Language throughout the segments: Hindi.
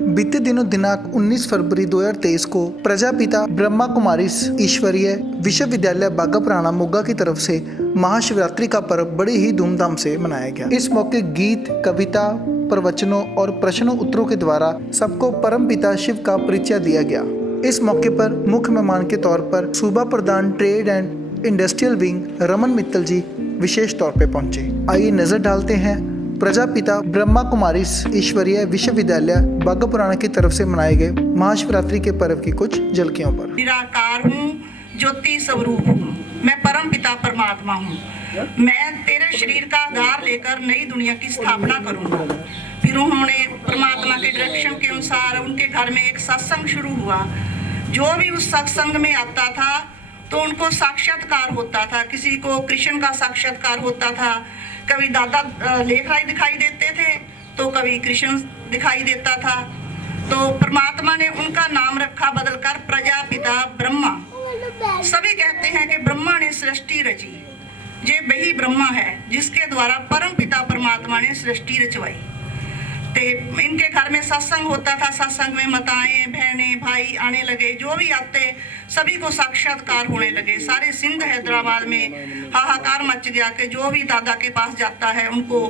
बीते दिनों दिनांक 19 फरवरी 2023 को प्रजापिता ब्रह्मा कुमारीज ईश्वरीय विश्वविद्यालय बाघापुराना मोगा की तरफ से महाशिवरात्रि का पर्व बड़े ही धूमधाम से मनाया गया। इस मौके गीत, कविता, प्रवचनों और प्रश्नों उत्तरों के द्वारा सबको परमपिता शिव का परिचय दिया गया। इस मौके पर मुख्य मेहमान के तौर पर सूबा प्रधान trade and industrial wing Raman Mittal ji विशेष तौर पर पहुंचे। आइए नजर डालते हैं प्रजापिता ब्रह्मा कुमारीज ईश्वरीय विश्वविद्यालय बाघापुराना की तरफ से मनाए गए महाशिवरात्रि के पर्व की कुछ झलकियों पर। निराकार हूँ, ज्योति स्वरूप हूँ, मैं परम पिता परमात्मा हूँ। मैं तेरे शरीर का आधार लेकर नई दुनिया की स्थापना करूँगा। फिर उन्होंने परमात्मा के डायरेक्शन के अनुसार उनके घर में एक सत्संग शुरू हुआ। जो भी उस सत्संग में आता था तो उनको साक्षात्कार होता था। किसी को कृष्ण का साक्षात्कार होता था, कभी दादा लेखराज दिखाई देते थे तो कभी कृष्ण दिखाई देता था। तो परमात्मा ने उनका नाम रखा बदलकर प्रजापिता ब्रह्मा। सभी कहते हैं कि ब्रह्मा ने सृष्टि रची। ये वही ब्रह्मा है जिसके द्वारा परम पिता परमात्मा ने सृष्टि रचवाई। ते इनके घर में सत्संग होता था। सत्संग में माताएं, बहनें, भाई आने लगे। जो भी आते सभी को साक्षात्कार होने लगे। सारे सिंध हैदराबाद में हाहाकार मच गया कि जो भी दादा के पास जाता है उनको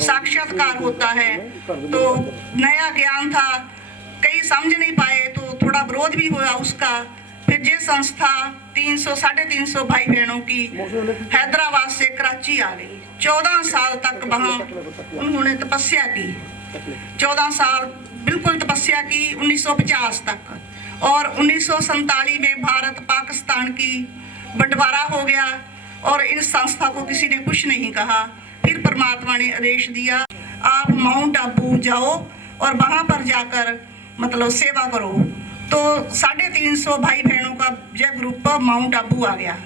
साक्षात्कार होता है। तो नया ज्ञान था, कई समझ नहीं पाए तो थोड़ा विरोध भी हुआ उसका। फिर ये संस्था 300-350 भाई बहनों की हैदराबाद से कराची आ गई। 14 साल तक वहाँ उन्होंने तपस्या की। 14 साल बिल्कुल तपस्या की 1950 तक। और 1947 में भारत पाकिस्तान की बंटवारा हो गया और इस संस्था को किसी ने कुछ नहीं कहा। फिर परमात्मा ने आदेश दिया, आप माउंट आबू जाओ और वहाँ पर जाकर मतलब सेवा करो। तो 350 भाई बहनों का यह ग्रुप माउंट आबू आ गया।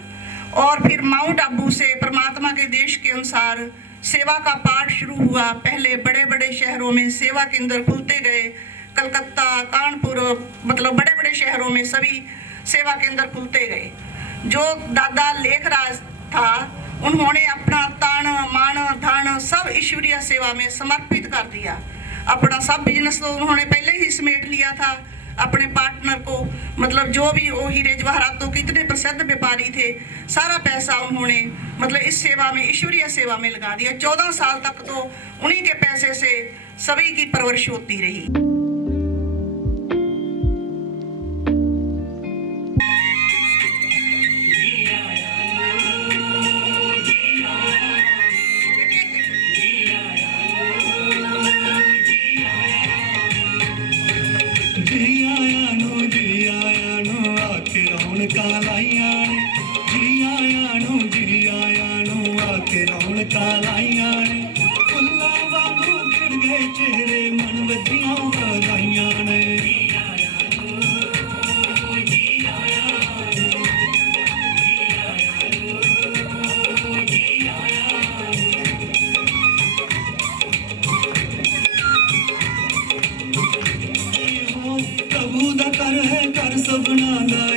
और फिर माउंट आबू से परमात्मा के देश के अनुसार सेवा का पाठ शुरू हुआ। पहले बड़े बड़े शहरों में सेवा केंद्र खुलते गए। कलकत्ता, कानपुर, मतलब बड़े बड़े शहरों में सभी सेवा केंद्र खुलते गए। जो दादा लेखराज था उन्होंने अपना तन, मन, धन सब ईश्वरीय सेवा में समर्पित कर दिया। अपना सब बिजनेस तो उन्होंने पहले ही समेट लिया था। अपने पार्टनर को मतलब जो भी वो हीरे जवाहरातों के इतने प्रसिद्ध व्यापारी थे, सारा पैसा उन्होंने मतलब इस सेवा में, ईश्वरीय सेवा में लगा दिया। 14 साल तक तो उन्हीं के पैसे से सभी की परवरिश होती रही।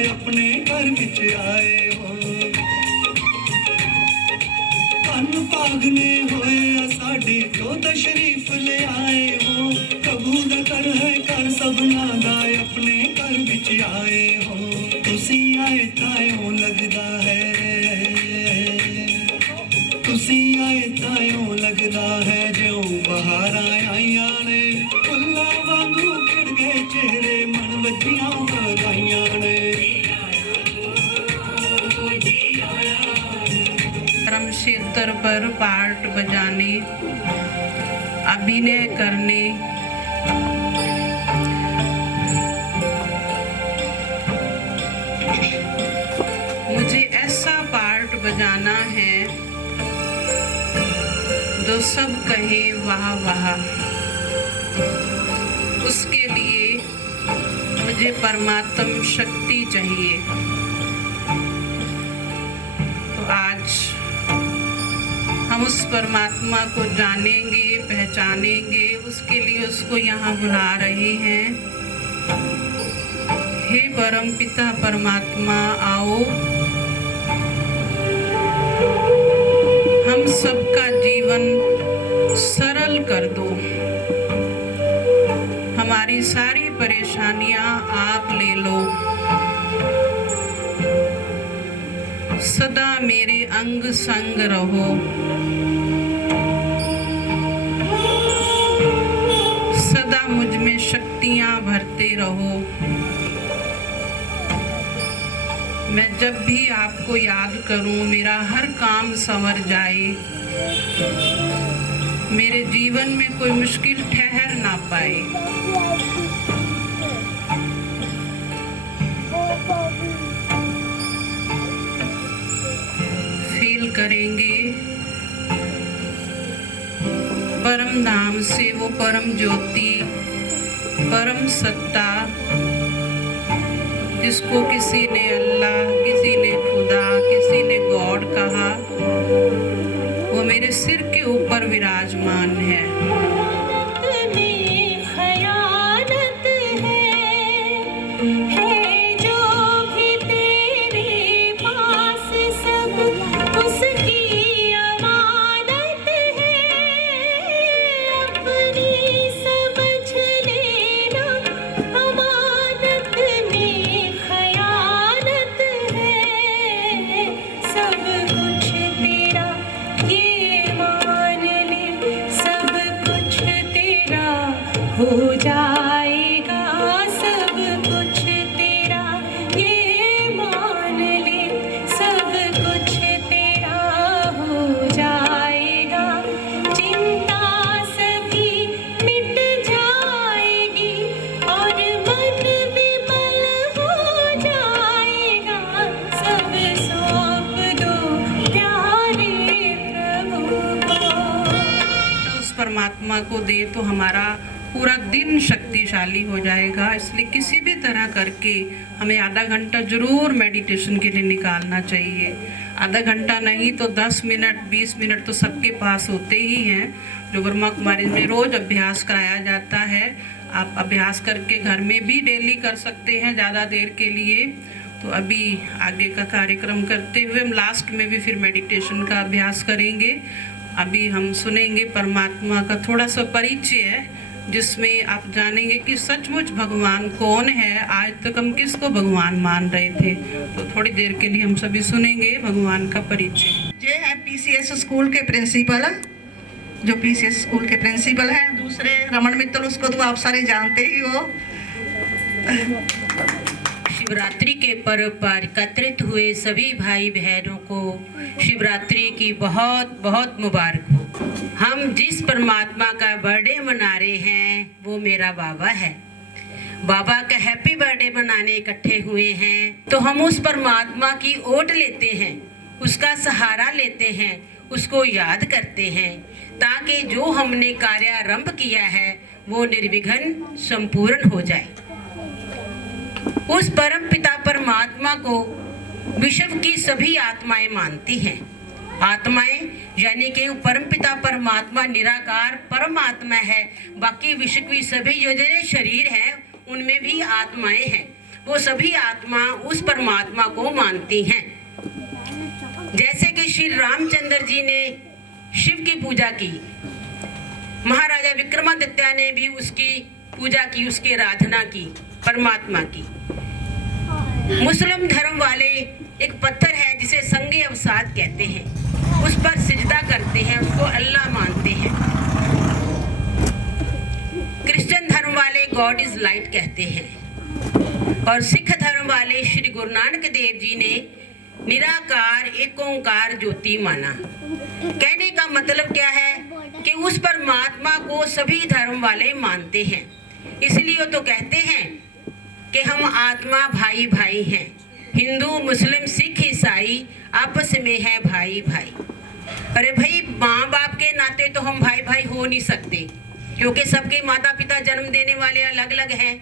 अपने घर विच आए हो धन भागने होए साडे जो तशरीफ ले आए हो। प्रभु दा घर है घर सबना दा अपने घर विच आए हो। तुसी आए तायों लगदा है, तुसी आए तायों लगदा है जो बहार आईयां ने। फुल्लां वांगू खिड़ गए चेहरे, मन वजियां बधाइयां ने। धर्म क्षेत्र पर पार्ट बजाने, अभिनय करने, मुझे ऐसा पार्ट बजाना है जो सब कहे वाह वाह। उसके लिए मुझे परमात्म शक्ति चाहिए। तो आज हम उस परमात्मा को जानेंगे, पहचानेंगे। उसके लिए उसको यहाँ बुला रहे हैं। हे परम पिता परमात्मा, आओ हम सबका जीवन सरल कर दो। हमारी सारी परेशानियां आप ले लो। सदा मेरे अंग संग रहो। सदा मुझ में शक्तियां भरते रहो। मैं जब भी आपको याद करूं मेरा हर काम संवर जाए। मेरे जीवन में कोई मुश्किल ठहर ना पाए। फील करेंगे परम धाम से वो परम ज्योति, परम सत्ता, जिसको किसी ने अल्लाह, किसी ने खुदा, किसी ने गॉड कहा, वो मेरे सिर के ऊपर विराजमान है। हो जाएगा सब कुछ तेरा, ये मान ले, सब कुछ तेरा हो जाएगा। चिंता सभी मिट जाएगी और मन विमल हो जाएगा। सब सौंप दो प्यारे प्रभु को। उस परमात्मा को दे तो हमारा पूरा दिन शक्तिशाली हो जाएगा। इसलिए किसी भी तरह करके हमें आधा घंटा जरूर मेडिटेशन के लिए निकालना चाहिए। आधा घंटा नहीं तो 10 मिनट 20 मिनट तो सबके पास होते ही हैं, जो ब्रह्मा कुमारी में रोज़ अभ्यास कराया जाता है। आप अभ्यास करके घर में भी डेली कर सकते हैं ज़्यादा देर के लिए। तो अभी आगे का कार्यक्रम करते हुए हम लास्ट में भी फिर मेडिटेशन का अभ्यास करेंगे। अभी हम सुनेंगे परमात्मा का थोड़ा सा परिचय, जिसमें आप जानेंगे कि सचमुच भगवान कौन है। आज तक हम किसको भगवान मान रहे थे। तो थोड़ी देर के लिए हम सभी सुनेंगे भगवान का परिचय। ये है पीसीएस स्कूल के प्रिंसिपल, जो पीसीएस स्कूल के प्रिंसिपल हैं। दूसरे रमन मित्तल, उसको तो आप सारे जानते ही हो। शिवरात्रि के पर्व पर एकत्रित हुए सभी भाई बहनों को शिवरात्रि की बहुत बहुत मुबारक हो। हम जिस परमात्मा का बर्थडे मना रहे हैं वो मेरा बाबा है। बाबा का हैप्पी बर्थडे मनाने इकट्ठे हुए हैं, तो हम उस परमात्मा की ओट लेते हैं, उसका सहारा लेते हैं, उसको याद करते हैं, ताकि जो हमने कार्यारंभ किया है वो निर्विघ्न संपूर्ण हो जाए। उस परम पिता परमात्मा को विश्व की सभी आत्माएं मानती हैं। आत्माएं यानी कि परम पिता परमात्मा निराकार परमात्मा है। बाकी विश्व की सभी जो शरीर हैं उनमें भी आत्माएं हैं। वो सभी आत्मा उस परमात्मा को मानती हैं। जैसे कि श्री रामचंद्र जी ने शिव की पूजा की, महाराजा विक्रमादित्य ने भी उसकी पूजा की, उसकी आराधना की परमात्मा की। मुस्लिम धर्म वाले एक पत्थर है जिसे संगे अवसाद कहते हैं, उस पर सिजदा करते हैं, उसको अल्लाह मानते हैं। क्रिश्चियन धर्म वाले गॉड इज लाइट कहते हैं, और सिख धर्म वाले श्री गुरु नानक देव जी ने निराकार एक ओंकार ज्योति माना। कहने का मतलब क्या है कि उस परमात्मा को सभी धर्म वाले मानते हैं। इसलिए तो कहते हैं कि हम आत्मा भाई भाई हैं। हिंदू मुस्लिम सिख ईसाई आपस में है भाई भाई। अरे भाई, माँ बाप के नाते तो हम भाई भाई हो नहीं सकते, क्योंकि सबके माता पिता जन्म देने वाले अलग अलग हैं।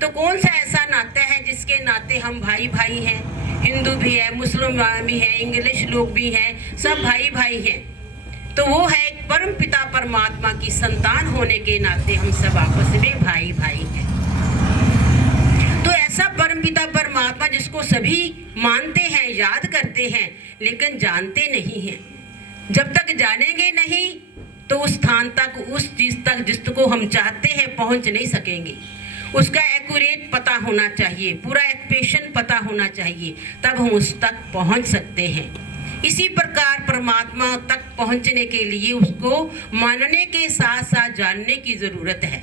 तो कौन सा ऐसा नाता है जिसके नाते हम भाई भाई हैं? हिंदू भी है, मुस्लिम भी है, इंग्लिश लोग भी हैं, सब भाई भाई हैं। तो वो है परम पिता परमात्मा की संतान होने के नाते हम सब आपस में भाई भाई हैं। तो ऐसा परम पिता परमात्मा जिसको सभी मानते हैं, याद करते हैं, लेकिन जानते नहीं हैं। जब तक जानेंगे नहीं तो उस स्थान तक, उस चीज तक जिसको हम चाहते हैं पहुंच नहीं सकेंगे। उसका एक्यूरेट पता होना चाहिए, पूरा एक्सप्रेशन पता होना चाहिए, तब हम उस तक पहुंच सकते हैं। इसी प्रकार परमात्मा तक पहुंचने के लिए उसको मानने के साथ साथ जानने की ज़रूरत है।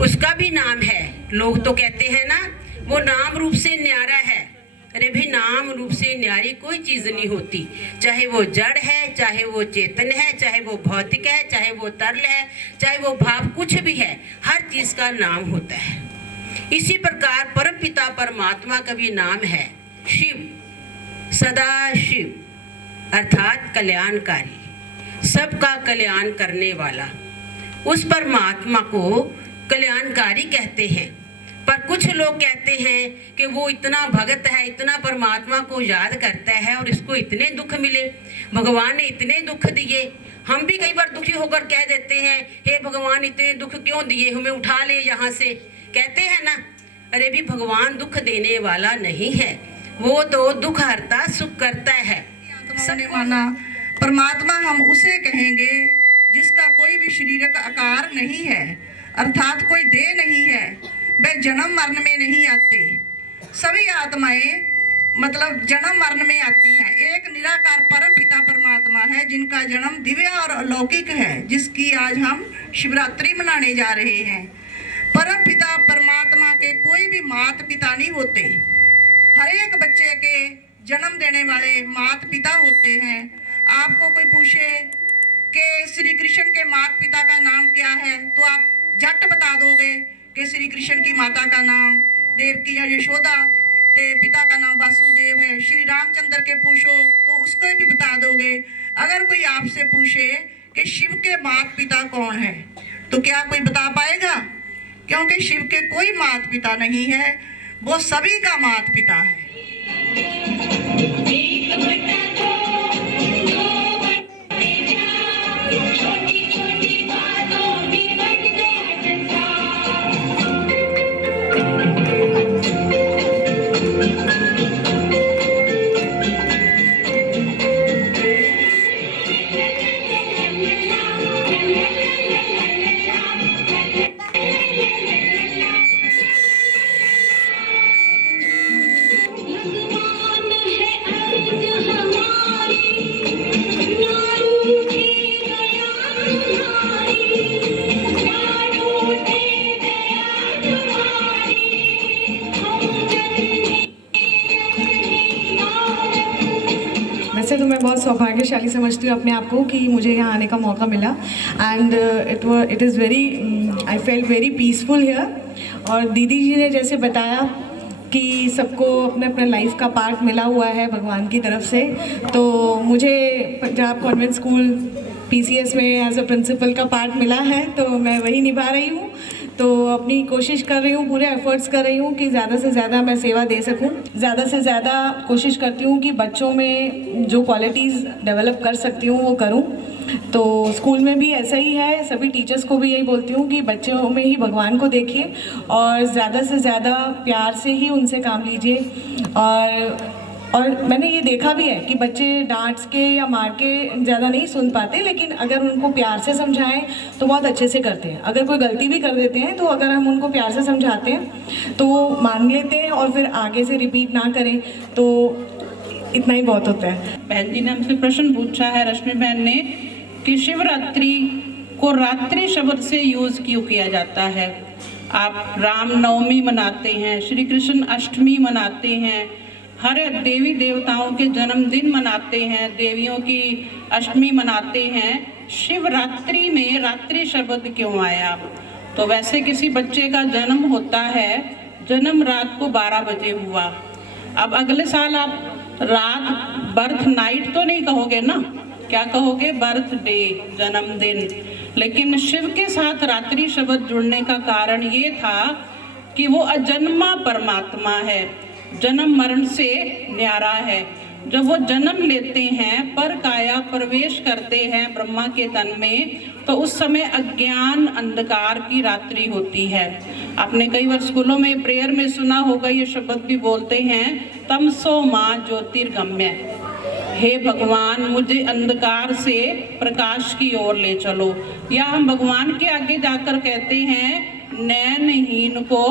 उसका भी नाम है, लोग तो कहते हैं ना वो नाम रूप से न्यारा है। अरे भी नाम रूप से न्यारी कोई चीज़ नहीं होती, चाहे वो जड़ है, चाहे वो चेतन है, चाहे वो भौतिक है, चाहे वो तरल है, चाहे वो भाव कुछ भी है, हर चीज़ का नाम होता है। इसी प्रकार परमपिता परमात्मा का भी नाम है शिव, सदा शिव अर्थात कल्याणकारी, सबका कल्याण करने वाला। उस परमात्मा को कल्याणकारी कहते हैं। पर कुछ लोग कहते हैं कि वो इतना भगत है, इतना परमात्मा को याद करता है और इसको इतने दुख मिले, भगवान ने इतने दुख दिए। हम भी कई बार दुखी होकर कह देते हैं, हे भगवान इतने दुख क्यों दिए, हमें उठा ले यहाँ से, कहते हैं ना। अरे भी भगवान दुख देने वाला नहीं है, वो तो दुख हरता सुख करता है। सबने माना परमात्मा हम उसे कहेंगे जिसका कोई भी शरीरक आकार नहीं है, अर्थात कोई देह नहीं है, वे जन्म मरण में नहीं आते। सभी आत्माएं मतलब जन्म मरण में आती हैं। एक निराकार परम पिता परमात्मा है जिनका जन्म दिव्य और अलौकिक है, जिसकी आज हम शिवरात्रि मनाने जा रहे हैं। परम पिता परमात्मा के कोई भी माता पिता नहीं होते, हर एक बच्चे के जन्म देने वाले माता पिता होते हैं। आपको कोई पूछे कि श्री कृष्ण के माता पिता का नाम क्या है, तो आप झट बता दोगे कि श्री कृष्ण की माता का नाम देवकी या यशोदा, ते पिता का नाम वासुदेव है। श्री रामचंद्र के पूछो तो उसको भी बता दोगे। अगर कोई आपसे पूछे कि शिव के माता पिता कौन है, तो क्या कोई बता पाएगा? क्योंकि शिव के कोई माता पिता नहीं है, वो सभी का माता पिता है। वैसे तो मैं बहुत सौभाग्यशाली समझती हूँ अपने आप को कि मुझे यहाँ आने का मौका मिला and it is very I felt very peaceful here. और दीदी जी ने जैसे बताया कि सबको अपने अपने लाइफ का पार्ट मिला हुआ है भगवान की तरफ से, तो मुझे पंजाब कॉन्वेंट स्कूल PCS में एज अ प्रिंसिपल का पार्ट मिला है, तो मैं वही निभा रही हूँ। तो अपनी कोशिश कर रही हूँ, पूरे एफर्ट्स कर रही हूँ कि ज़्यादा से ज़्यादा मैं सेवा दे सकूँ। ज़्यादा से ज़्यादा कोशिश करती हूँ कि बच्चों में जो क्वालिटीज़ डेवलप कर सकती हूँ वो करूँ। तो स्कूल में भी ऐसा ही है, सभी टीचर्स को भी यही बोलती हूँ कि बच्चों में ही भगवान को देखिए और ज़्यादा से ज़्यादा प्यार से ही उनसे काम लीजिए। और मैंने ये देखा भी है कि बच्चे डांट के या मार के ज़्यादा नहीं सुन पाते, लेकिन अगर उनको प्यार से समझाएं तो बहुत अच्छे से करते हैं। अगर कोई गलती भी कर देते हैं तो अगर हम उनको प्यार से समझाते हैं तो वो मान लेते हैं और फिर आगे से रिपीट ना करें, तो इतना ही बहुत होता है। बहन जी ने हमसे प्रश्न पूछा है, रश्मि बहन ने, कि शिवरात्रि को रात्रि शब्द से यूज़ क्यों किया जाता है। आप रामनवमी मनाते हैं, श्री कृष्ण अष्टमी मनाते हैं, हर देवी देवताओं के जन्मदिन मनाते हैं, देवियों की अष्टमी मनाते हैं। शिवरात्रि में रात्रि शब्द क्यों आया? तो वैसे किसी बच्चे का जन्म होता है, जन्म रात को 12 बजे हुआ। अब अगले साल आप रात बर्थ नाइट तो नहीं कहोगे ना, क्या कहोगे? बर्थडे, जन्मदिन। लेकिन शिव के साथ रात्रि शब्द जुड़ने का कारण ये था कि वो अजन्मा परमात्मा है, जन्म मरण से न्यारा है। जब वो जन्म लेते हैं, पर काया प्रवेश करते हैं ब्रह्मा के तन में, तो उस समय अज्ञान अंधकार की रात्रि होती है। आपने कई बार स्कूलों में प्रेयर में सुना होगा, ये शब्द भी बोलते हैं, तमसो माँ ज्योतिर्गम्य। हे भगवान, मुझे अंधकार से प्रकाश की ओर ले चलो। या हम भगवान के आगे जाकर कहते हैं, नैनहीन को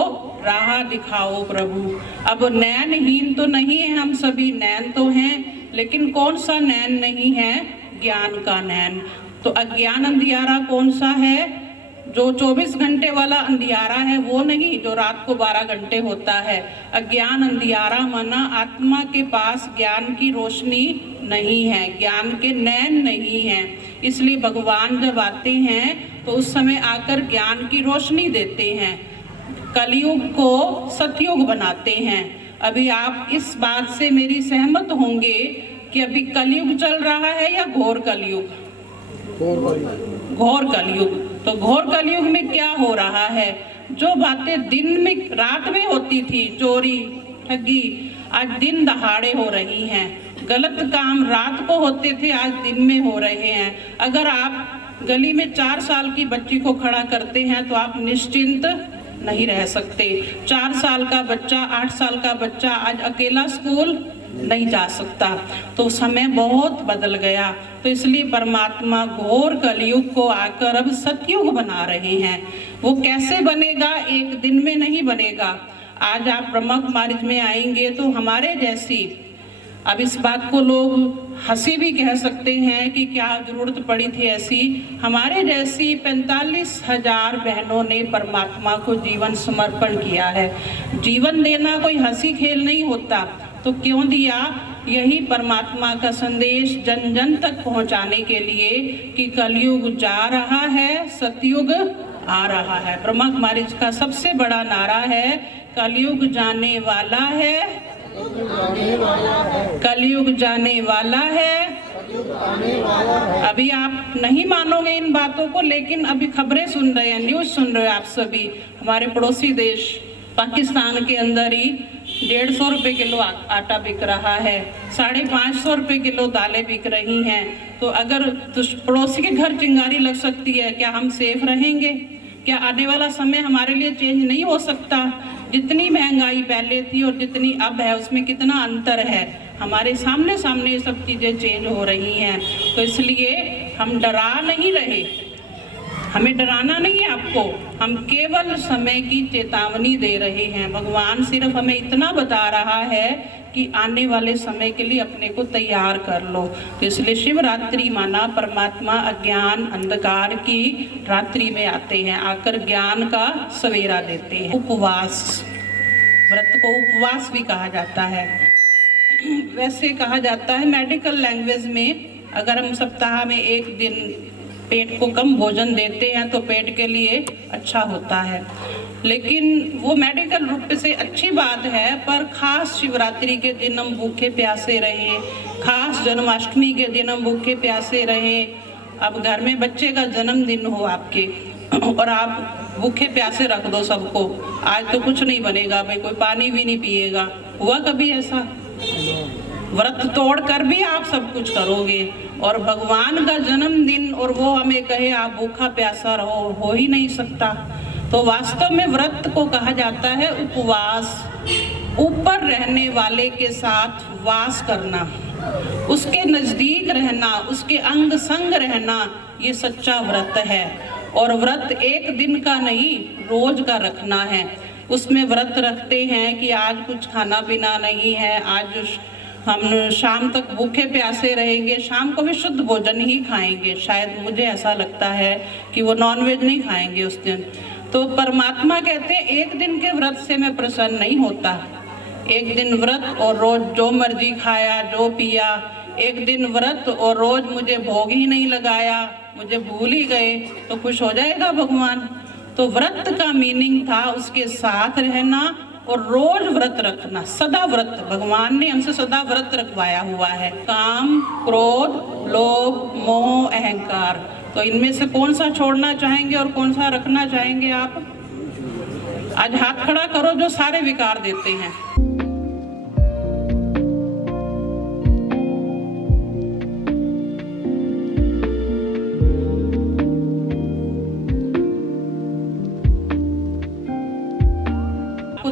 राह दिखाओ प्रभु। अब नैनहीन तो नहीं है हम सभी, नैन तो हैं, लेकिन कौन सा नैन नहीं है? ज्ञान का नैन। तो अज्ञान अंधियारा कौन सा है? जो 24 घंटे वाला अंधियारा है वो नहीं, जो रात को 12 घंटे होता है। अज्ञान अंधियारा माना आत्मा के पास ज्ञान की रोशनी नहीं है, ज्ञान के नैन नहीं है। इसलिए भगवान जब आते हैं तो उस समय आकर ज्ञान की रोशनी देते हैं, कलयुग को सतयुग बनाते हैं। अभी आप इस बात से मेरी सहमत होंगे कि अभी कलयुग चल रहा है या घोर कलयुग? घोर कलयुग। तो घोर कलयुग में क्या हो रहा है? जो बातें दिन में रात में होती थी, चोरी ठगी, आज दिन दहाड़े हो रही हैं। गलत काम रात को होते थे, आज दिन में हो रहे हैं। अगर आप गली में 4 साल की बच्ची को खड़ा करते हैं तो आप निश्चिंत नहीं रह सकते। 4 साल का बच्चा, 8 साल का बच्चा आज अकेला स्कूल नहीं जा सकता। तो समय बहुत बदल गया। तो इसलिए परमात्मा घोर कलयुग को आकर अब सतयुग बना रहे हैं। वो कैसे बनेगा? एक दिन में नहीं बनेगा। आज आप ब्रह्मा कुमारी में आएंगे तो हमारे जैसी, अब इस बात को लोग हंसी भी कह सकते हैं कि क्या जरूरत पड़ी थी ऐसी, हमारे जैसी 45,000 बहनों ने परमात्मा को जीवन समर्पण किया है। जीवन देना कोई हंसी खेल नहीं होता, तो क्यों दिया? यही परमात्मा का संदेश जन जन तक पहुंचाने के लिए कि कलयुग जा रहा है, सतयुग आ रहा है। ब्रह्मा कुमारी का सबसे बड़ा नारा है, कलयुग जाने वाला है, कलयुग जाने वाला है। अभी आप नहीं मानोगे इन बातों को, लेकिन अभी खबरें सुन रहे हैं, न्यूज़ सुन रहे हो आप सभी। हमारे पड़ोसी देश पाकिस्तान के अंदर ही 150 रुपये किलो आटा बिक रहा है, 550 रुपये किलो दालें बिक रही हैं। तो अगर पड़ोसी के घर चिंगारी लग सकती है, क्या हम सेफ रहेंगे? क्या आने वाला समय हमारे लिए चेंज नहीं हो सकता? जितनी महंगाई पहले थी और जितनी अब है उसमें कितना अंतर है। हमारे सामने सामने ये सब चीज़ें चेंज हो रही हैं। तो इसलिए हम डरा नहीं रहे, हमें डराना नहीं है आपको, हम केवल समय की चेतावनी दे रहे हैं। भगवान सिर्फ हमें इतना बता रहा है कि आने वाले समय के लिए अपने को तैयार कर लो। तो इसलिए शिवरात्रि माना परमात्मा अज्ञान अंधकार की रात्रि में आते हैं, आकर ज्ञान का सवेरा देते हैं। उपवास, व्रत को उपवास भी कहा जाता है। वैसे कहा जाता है मेडिकल लैंग्वेज में, अगर हम सप्ताह में 1 दिन पेट को कम भोजन देते हैं तो पेट के लिए अच्छा होता है। लेकिन वो मेडिकल रूप से अच्छी बात है, पर खास शिवरात्रि के दिन हम भूखे प्यासे रहें, खास जन्माष्टमी के दिन हम भूखे प्यासे रहें। अब घर में बच्चे का जन्मदिन हो आपके और आप भूखे प्यासे रख दो सबको, आज तो कुछ नहीं बनेगा भाई, कोई पानी भी नहीं पिएगा। हुआ कभी ऐसा? व्रत तोड़ कर भी आप सब कुछ करोगे और भगवान का जन्मदिन और वो हमें कहे आप भूखा प्यासा रहो, हो ही नहीं सकता। तो वास्तव में व्रत को कहा जाता है उपवास। ऊपर रहने वाले के साथ वास करना, उसके नजदीक रहना, उसके अंग संग रहना, ये सच्चा व्रत है। और व्रत एक दिन का नहीं, रोज का रखना है। उसमें व्रत रखते हैं कि आज कुछ खाना पीना नहीं है, आज हम शाम तक भूखे प्यासे रहेंगे, शाम को भी शुद्ध भोजन ही खाएंगे। शायद मुझे ऐसा लगता है कि वो नॉनवेज नहीं खाएंगे उस दिन। तो परमात्मा कहते हैं एक दिन के व्रत से मैं प्रसन्न नहीं होता। एक दिन व्रत और रोज जो मर्जी खाया जो पिया, एक दिन व्रत और रोज मुझे भोग ही नहीं लगाया, मुझे भूल ही गए, तो खुश हो जाएगा भगवान? तो व्रत का मीनिंग था उसके साथ रहना और रोज व्रत रखना, सदा व्रत। भगवान ने हमसे सदा व्रत रखवाया हुआ है। काम, क्रोध, लोभ, मोह, अहंकार, तो इनमें से कौन सा छोड़ना चाहेंगे और कौन सा रखना चाहेंगे आप? आज हाथ खड़ा करो जो सारे विकार देते हैं।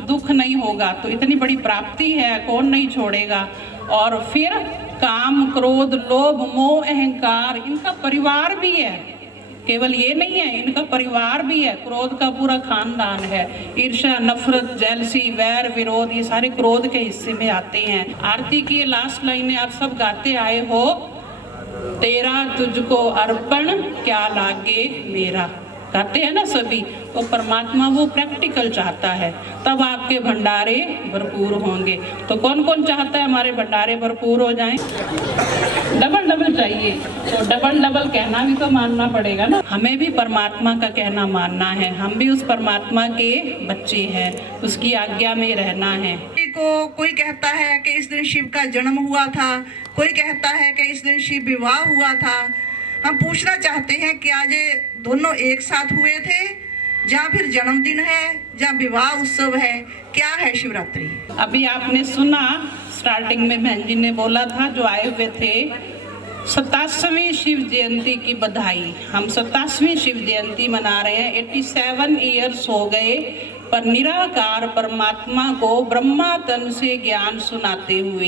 दुख नहीं होगा तो इतनी बड़ी प्राप्ति है, कौन नहीं छोड़ेगा। और फिर काम, क्रोध, लोभ, मोह, अहंकार, इनका परिवार भी है। केवल ये नहीं है, इनका परिवार भी है, क्रोध का पूरा खानदान है। ईर्ष्या, नफरत, जेलसी, वैर, विरोध, ये सारे क्रोध के हिस्से में आते हैं। आरती की लास्ट लाइनें आप सब गाते आए हो, तेरा तुझको अर्पण क्या लागे मेरा, गाते हैं ना सभी। तो परमात्मा वो प्रैक्टिकल चाहता है, तब आपके भंडारे भरपूर होंगे। तो कौन कौन चाहता है हमारे भंडारे भरपूर हो जाएं? डबल डबल चाहिए, तो डबल डबल कहना भी तो मानना पड़ेगा ना। हमें भी परमात्मा का कहना मानना है, हम भी उस परमात्मा के बच्चे हैं, उसकी आज्ञा में रहना है। कोई कहता है कि इस दिन शिव का जन्म हुआ था, कोई कहता है कि इस दिन शिव विवाह हुआ था। हम पूछना चाहते हैं कि आज ये दोनों एक साथ हुए थे, या फिर जन्मदिन है, या विवाह उत्सव है, क्या है शिवरात्रि? अभी आपने सुना स्टार्टिंग में बहन जी ने बोला था, जो आए हुए थे, 27वीं शिव जयंती की बधाई। हम 27वीं शिव जयंती मना रहे हैं। 87 ईयर्स हो गए, पर निराकार परमात्मा को ब्रह्मा तन से ज्ञान सुनाते हुए।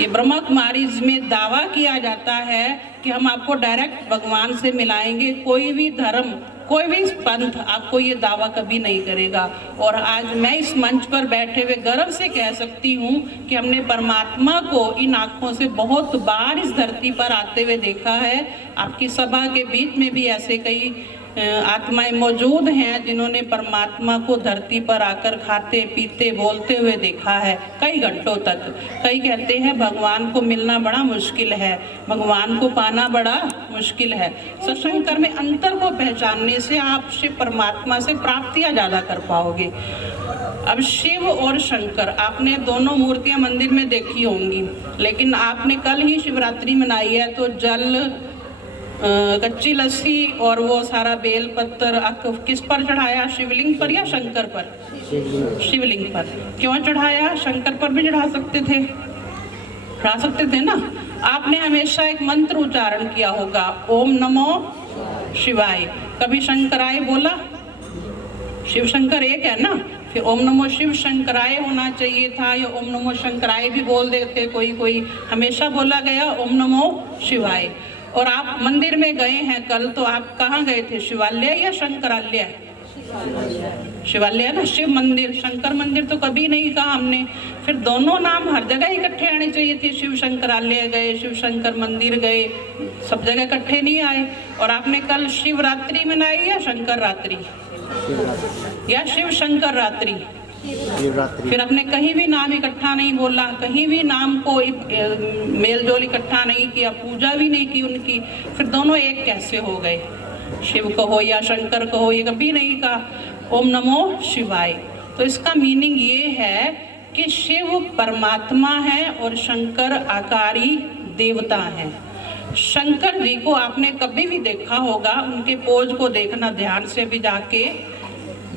ये ब्रह्मा कुमारी में दावा किया जाता है कि हम आपको डायरेक्ट भगवान से मिलाएंगे। कोई भी धर्म, कोई भी पंथ आपको ये दावा कभी नहीं करेगा। और आज मैं इस मंच पर बैठे हुए गर्व से कह सकती हूँ कि हमने परमात्मा को इन आँखों से बहुत बार इस धरती पर आते हुए देखा है। आपकी सभा के बीच में भी ऐसे कई आत्माएं मौजूद हैं जिन्होंने परमात्मा को धरती पर आकर खाते पीते बोलते हुए देखा है कई घंटों तक। कई कहते हैं भगवान को मिलना बड़ा मुश्किल है, भगवान को पाना बड़ा मुश्किल है। सत्संग में अंतर को पहचानने से आप शिव परमात्मा से प्राप्तियां ज़्यादा कर पाओगे। अब शिव और शंकर, आपने दोनों मूर्तियां मंदिर में देखी होंगी, लेकिन आपने कल ही शिवरात्रि मनाई है, तो जल, कच्ची लस्सी और वो सारा बेल पत्थर किस पर चढ़ाया? शिवलिंग पर या शंकर पर? शिवलिंग पर। क्यों चढ़ाया? शंकर पर भी चढ़ा सकते थे ना। आपने हमेशा एक मंत्र उच्चारण किया होगा, ओम नमो शिवाय। कभी शंकराय बोला? शिव शंकर एक है ना, फिर ओम नमो शिव शंकराय होना चाहिए था, या ओम नमो शंकराय भी बोल देते कोई। हमेशा बोला गया ओम नमो शिवाय। और आप मंदिर में गए हैं कल, तो आप कहाँ गए थे? शिवालय या शंकरालय? शिवालय ना, शिव मंदिर। शंकर मंदिर तो कभी नहीं कहा हमने। फिर दोनों नाम हर जगह इकट्ठे आने चाहिए थे। शिव शंकरालय गए, शिव शंकर मंदिर गए, सब जगह इकट्ठे नहीं आए। और आपने कल शिवरात्रि मनाई या शंकर रात्रि या शिव शंकर रात्रि? फिर आपने कहीं भी नाम इकट्ठा नहीं बोला, कहीं भी नाम को मेलजोल इकट्ठा नहीं किया, पूजा भी नहीं की उनकी। फिर दोनों एक कैसे हो गए? शिव कहो या शंकर कहो, ये कभी नहीं कहा ओम नमो शिवाय। तो इसका मीनिंग ये है कि शिव परमात्मा है और शंकर आकारी देवता है। शंकर जी को आपने कभी भी देखा होगा, उनके पोज को देखना ध्यान से, भी जाके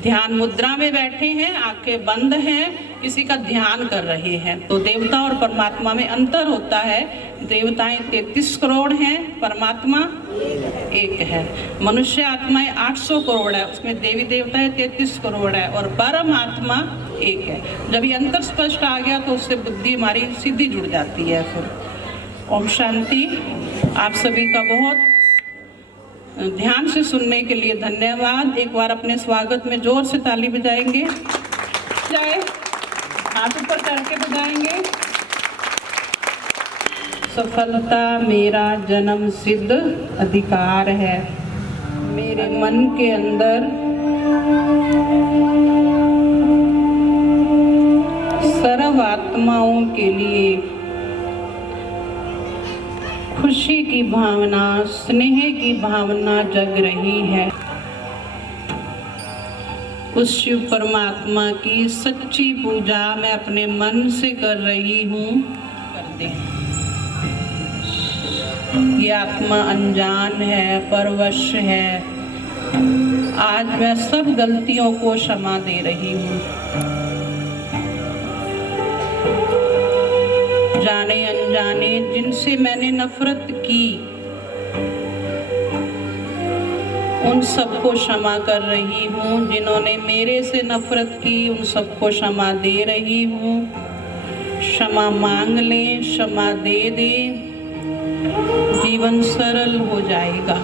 ध्यान मुद्रा में बैठे हैं, आंखें बंद हैं, किसी का ध्यान कर रहे हैं। तो देवता और परमात्मा में अंतर होता है। देवताएं 33 करोड़ हैं, परमात्मा एक है। मनुष्य आत्माएं 800 करोड़ है, उसमें देवी देवताएं 33 करोड़ है, और परमात्मा एक है। जब ये अंतर स्पष्ट आ गया तो उससे बुद्धि हमारी सीधी जुड़ जाती है। फिर ओम शांति। आप सभी का बहुत ध्यान से सुनने के लिए धन्यवाद। एक बार अपने स्वागत में जोर से ताली बजाएंगे, जाए हाथ ऊपर करके बजाएंगे। सफलता मेरा जन्म सिद्ध अधिकार है, मेरे मन के अंदर सर्व आत्माओं के लिए खुशी की भावना, स्नेह की भावना जग रही है। उस शिव परमात्मा की सच्ची पूजा मैं अपने मन से कर रही हूँ। कर दे। ये आत्मा अनजान है, परवश है। आज मैं सब गलतियों को क्षमा दे रही हूँ। जाने अनजाने जिनसे मैंने नफरत की, उन सबको क्षमा कर रही हूँ। जिन्होंने मेरे से नफरत की, उन सबको क्षमा दे रही हूँ। क्षमा मांग लें, क्षमा दे दें, जीवन सरल हो जाएगा।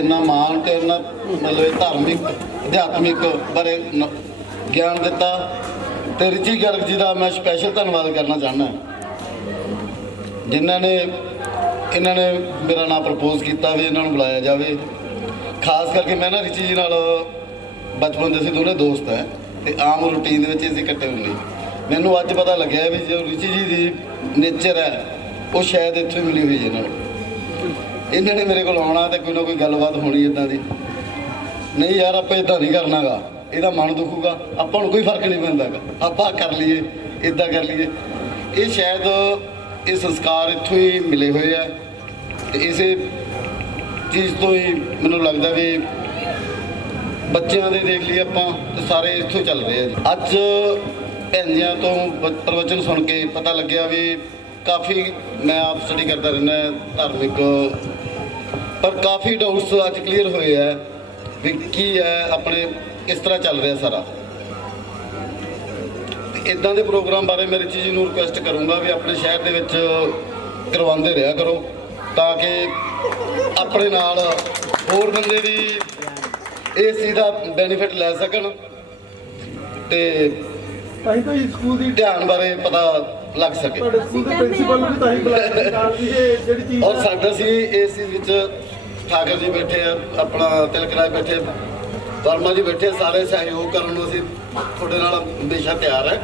ਇੰਨਾ ਮਾਣ ਤੇ ਇੰਨਾ ਮਤਲਬ ਧਾਰਮਿਕ ਅਧਿਆਤਮਿਕ ਬਾਰੇ ਗਿਆਨ ਦਿੱਤਾ। ਤੇ ਰਿਚੀ ਗਰਗ ਜੀ ਦਾ ਮੈਂ ਸਪੈਸ਼ਲ ਧੰਨਵਾਦ ਕਰਨਾ ਚਾਹੁੰਦਾ, ਜਿਨ੍ਹਾਂ ਨੇ ਇਹਨਾਂ ਨੇ ਮੇਰਾ ਨਾਮ ਪ੍ਰਪੋਜ਼ ਕੀਤਾ ਵੀ ਇਹਨਾਂ ਨੂੰ ਬੁਲਾਇਆ ਜਾਵੇ। ਖਾਸ ਕਰਕੇ ਮੈਂ ਨਾ ਰਿਚੀ ਜੀ ਨਾਲ ਬਚਪਨ ਦੇ ਅਸੀਂ ਦੋਨੇ ਦੋਸਤ ਹੈ ਤੇ ਆਮ ਰੂਟੀਨ ਦੇ ਵਿੱਚ ਅਸੀਂ ਇਕੱਠੇ ਹੁੰਦੇ। ਮੈਨੂੰ ਅੱਜ ਪਤਾ ਲੱਗਿਆ ਵੀ ਜੋ ਰਿਚੀ ਜੀ ਦੀ ਨੇਚਰ ਹੈ ਉਹ ਸ਼ਾਇਦ ਇੱਥੋਂ ਮਿਲੀ ਹੋਈ ਇਹਨਾਂ ਨੂੰ। ਇਹਨਾਂ ਨੇ ਮੇਰੇ ਕੋਲ ਆਉਣਾ ਤੇ ਕੋਈ ਨਾ ਕੋਈ ਗੱਲਬਾਤ ਹੋਣੀ ਇੱਦਾਂ ਦੀ, ਨਹੀਂ ਯਾਰ ਆਪਾਂ ਇੱਦਾਂ ਨਹੀਂ ਕਰਨਾਗਾ, ਇਹਦਾ ਮਨ ਦੁਖੂਗਾ, ਆਪਾਂ ਨੂੰ ਕੋਈ ਫਰਕ ਨਹੀਂ ਪੈਂਦਾ ਗਾ, ਆਪਾਂ ਕਰ ਲਈਏ, ਇੱਦਾਂ ਕਰ ਲਈਏ। ਇਹ ਸ਼ਾਇਦ ਇਹ ਸੰਸਕਾਰ ਇੱਥੋਂ ਹੀ ਮਿਲੇ ਹੋਏ ਆ ਤੇ ਇਸੇ ਚੀਜ਼ ਤੋਂ ਹੀ ਮੈਨੂੰ ਲੱਗਦਾ ਵੀ ਬੱਚਿਆਂ ਦੇ ਦੇਖ ਲਈ ਆਪਾਂ ਤੇ ਸਾਰੇ ਇੱਥੋਂ ਚੱਲ ਰਹੇ ਆ ਜੀ। ਅੱਜ ਭੈਣ ਜੀਆਂ ਤੋਂ ਪ੍ਰਵਚਨ ਸੁਣ ਕੇ ਪਤਾ ਲੱਗਿਆ ਵੀ ਕਾਫੀ ਮੈਂ ਆਪ ਸਟੱਡੀ ਕਰਦਾ ਰਹਿੰਦਾ ਧਾਰਮਿਕ, ਪਰ ਕਾਫੀ ਡਾਊਟਸ ਅੱਜ ਕਲੀਅਰ ਹੋਏ ਆ ਵੀ ਕੀ ਹੈ ਆਪਣੇ ਇਸ ਤਰ੍ਹਾਂ ਚੱਲ ਰਿਹਾ ਸਾਰਾ। ਇੱਦਾਂ ਦੇ ਪ੍ਰੋਗਰਾਮ ਬਾਰੇ ਮੈਂ ਰਿਚੀ ਜੀ ਨੂੰ ਰਿਕੁਐਸਟ ਕਰੂੰਗਾ ਵੀ ਆਪਣੇ ਸ਼ਹਿਰ ਦੇ ਵਿੱਚ ਕਰਵਾਉਂਦੇ ਰਿਹਾ ਕਰੋ ਤਾਂ ਕਿ ਆਪਣੇ ਨਾਲ ਹੋਰ ਬੰਦੇ ਵੀ ਇਸ ਚੀਜ਼ ਦਾ ਬੈਨੀਫਿਟ ਲੈ ਸਕਣ ਤੇ ਸਕੂਲ ਦੀ ਧਿਆਨ ਬਾਰੇ ਪਤਾ ਲੱਗ ਸਕੇ। ਔਰ ਸਾਡਾ ਸੀ ਇਸ ਚੀਜ਼ ਵਿੱਚ ਠਾਕਰ ਜੀ ਬੈਠੇ ਆ, ਆਪਣਾ ਤਿਲਕ ਰਾਜ ਬੈਠੇ, ਵਰਮਾ ਜੀ ਬੈਠੇ, ਸਾਰੇ ਸਹਿਯੋਗ ਕਰਨ ਨੂੰ ਅਸੀਂ ਤੁਹਾਡੇ ਨਾਲ ਹਮੇਸ਼ਾ ਤਿਆਰ ਹੈ।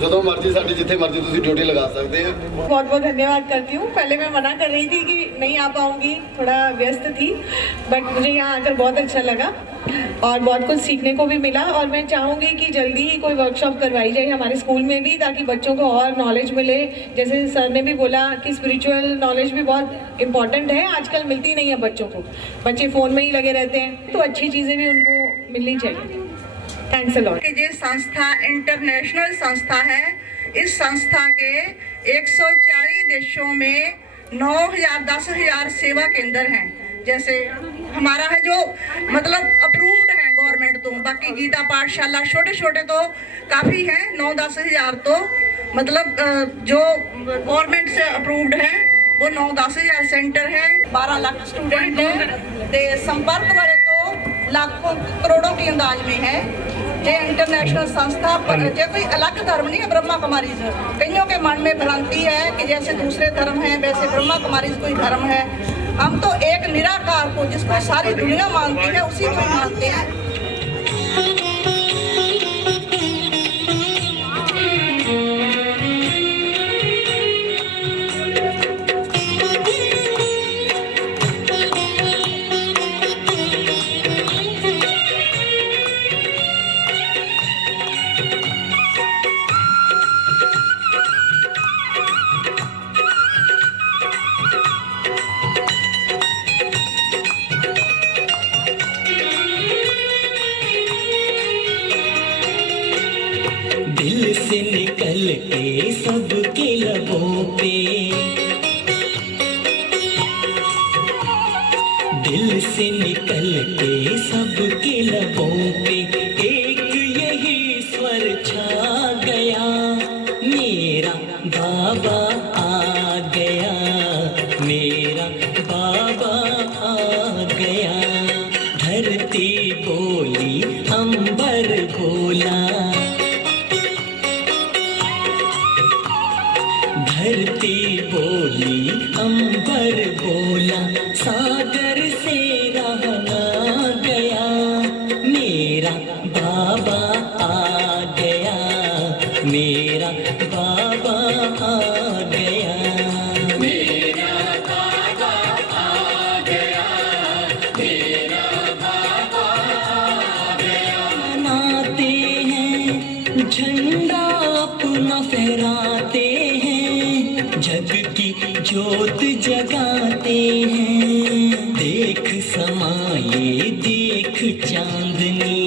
ਜਦੋਂ मर्जी साड़ी जिथे मर्जी तुसी ड्यूटी लगा सकते हैं। बहुत बहुत धन्यवाद करती हूँ। पहले मैं मना कर रही थी कि नहीं आ पाऊँगी, थोड़ा व्यस्त थी, बट मुझे यहाँ आकर बहुत अच्छा लगा और बहुत कुछ सीखने को भी मिला। और मैं चाहूँगी कि जल्दी ही कोई वर्कशॉप करवाई जाए हमारे स्कूल में भी, ताकि बच्चों को और नॉलेज मिले। जैसे सर ने भी बोला कि स्पिरिचुअल नॉलेज भी बहुत इम्पॉर्टेंट है, आजकल मिलती नहीं है बच्चों को, बच्चे फ़ोन में ही लगे रहते हैं, तो अच्छी चीज़ें भी उनको मिलनी चाहिए। Thanks a lot. ये संस्था इंटरनेशनल संस्था है। इस संस्था के 140 देशों में 9,000 10,000 सेवा केंद्र हैं। जैसे हमारा है जो मतलब अप्रूव्ड है गवर्नमेंट तो, बाकी गीता पाठशाला छोटे छोटे तो काफ़ी हैं, 9-10 हज़ार तो मतलब जो गवर्नमेंट से अप्रूव्ड है वो 9-10 हज़ार सेंटर है, 12 लाख स्टूडेंट है, संपर्क वाले तो लाखों करोड़ों की अंदाज में है। ये इंटरनेशनल संस्था ये कोई अलग धर्म नहीं है। ब्रह्मा कुमारीज कईयों के मन में भ्रांति है कि जैसे दूसरे धर्म हैं वैसे ब्रह्मा कुमारीज कोई धर्म है। हम तो एक निराकार को जिसको सारी दुनिया मानती है उसी को मानते हैं। दिल से निकल के सबके लबों पे, दिल से निकल के सबके लबों पे एक यही स्वर छा गया, मेरा बाबा आ गया, मेरा बाबा आ गया। धरती बोली अंबर बोला, धरती बोली अंबर बोला, सागर से रहना गया, मेरा बाबा आ गया, मेरा बाबा आ गया, मेरा बाबा आ गया, मेरा बाबा आ गया। मनाते हैं झंडा अपना फहराते हैं, जग की ज्योत जगाते हैं। देख समाये देख चांदनी,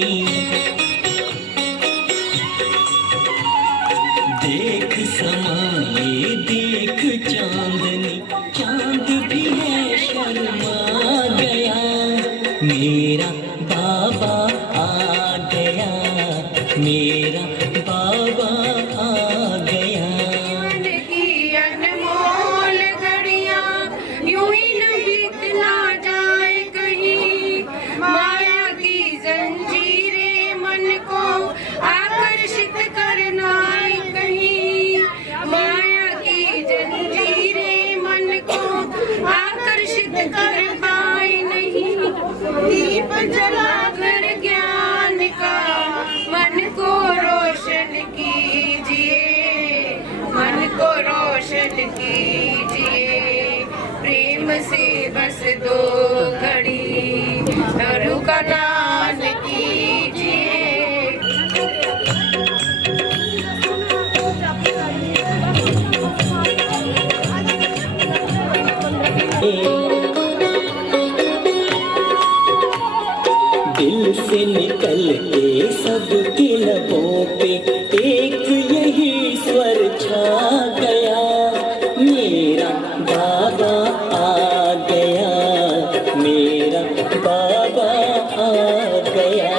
देख समाये देख चांदनी, चांद भी है शर्मा गया, मेरा बाबा आ गया, मेरा बाबा आ गया। यूं ही न बीतना जाए कहीं, दो घड़ी रुकना न कीजिए। दिल से निकल के सबके लबों पे एक यही स्वर छा गया, मेरा बाबा आ गया, मेरा बाबा आ गया।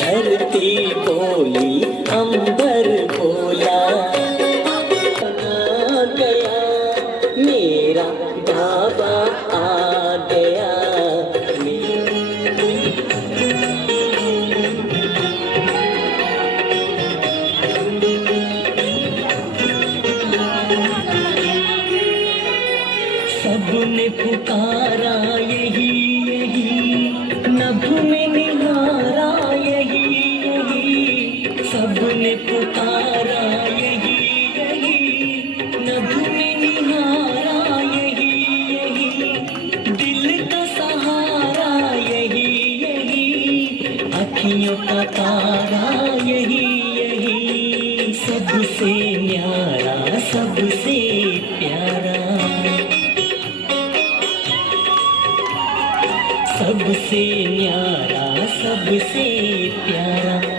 धरती बोली अंबर बोला, आ गया, मेरा बाबा आ गया। सबने पुकारा यही यही, नभ में निहारा यही यही। सबने पुकारा यही यही, नभ में निहारा यही यही। दिल का सहारा यही यही, अखियों का तारा यही यही। सबसे न्यारा सबसे प्यारा, सबसे न्यारा सबसे प्यारा।